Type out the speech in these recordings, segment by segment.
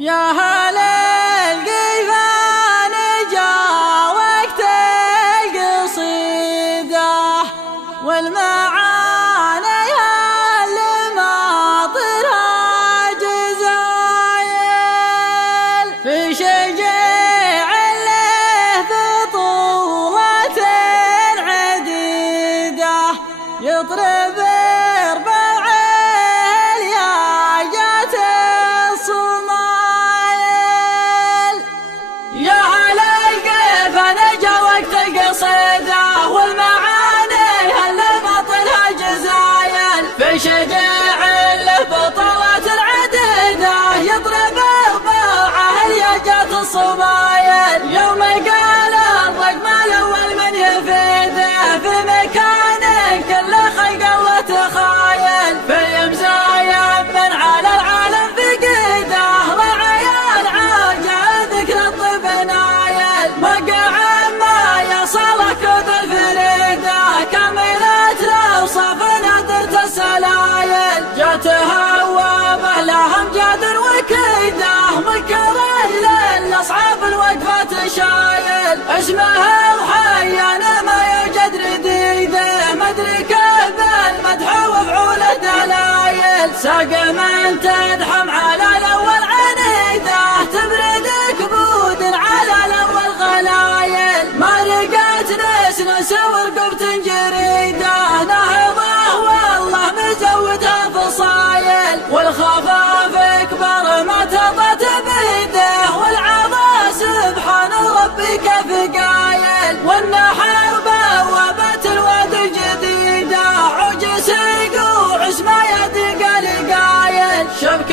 يا هل القيفان جا وقت القصيدة والمعاني اللي ماطرها جزايل في شجاع له بطولة عديدة يطرب شجاع له بطولات العديدة يضرب ارباعه الياجات الصبايل يوم قال الرقم الاول من يفيده في مكان كل خلق الله تخايل في مزايا من على العالم في قيده رعايا العاجل ذكر الطب نايل وقع ما يصل كود الفريده كاملة الاوصاف نادرة السلايل جاتها وبهلها امجاد وكيده منكر للاصعاب الوقفات شايل اسمه الحيان ما يوجد رديده مدرك بالمدح وفعوله دلايل ساق من تدحم على الاول عنيده تبرد كبود على الاول غلايل ما لقيت نسنس ورقبة جريده نهضه والله مزودها فصايل والخفاف اكبر ما تضت بيده والعظا سبحان ربي كيف قايل والنحر بوابة الواد الجديده عوج سيقوع اسمه يدق القايل شبك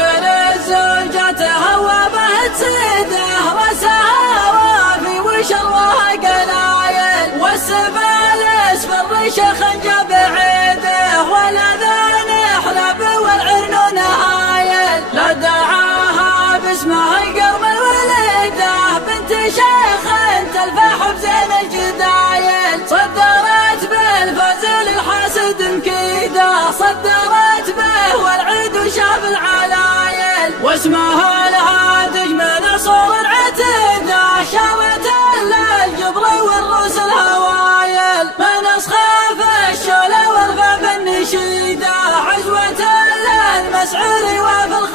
الزوجات هوابه تسيده راسها وافي وشروها قلايل والسبال اسفل شيخ جاب عيده والاذان حلب والعرنون هايل لا دعاها باسمها القرم الوليده بنت شيخ تلفح بزين الجدايل صدرت بالفوز للحاسد مكيده صدرت به والعيد وشاف العلايل واسمها الهادج من اصول العتيده شاوت للجبر والروس الهوايل من اصخاف الشوله والرفاف النشيده عزوه للمسعور وفي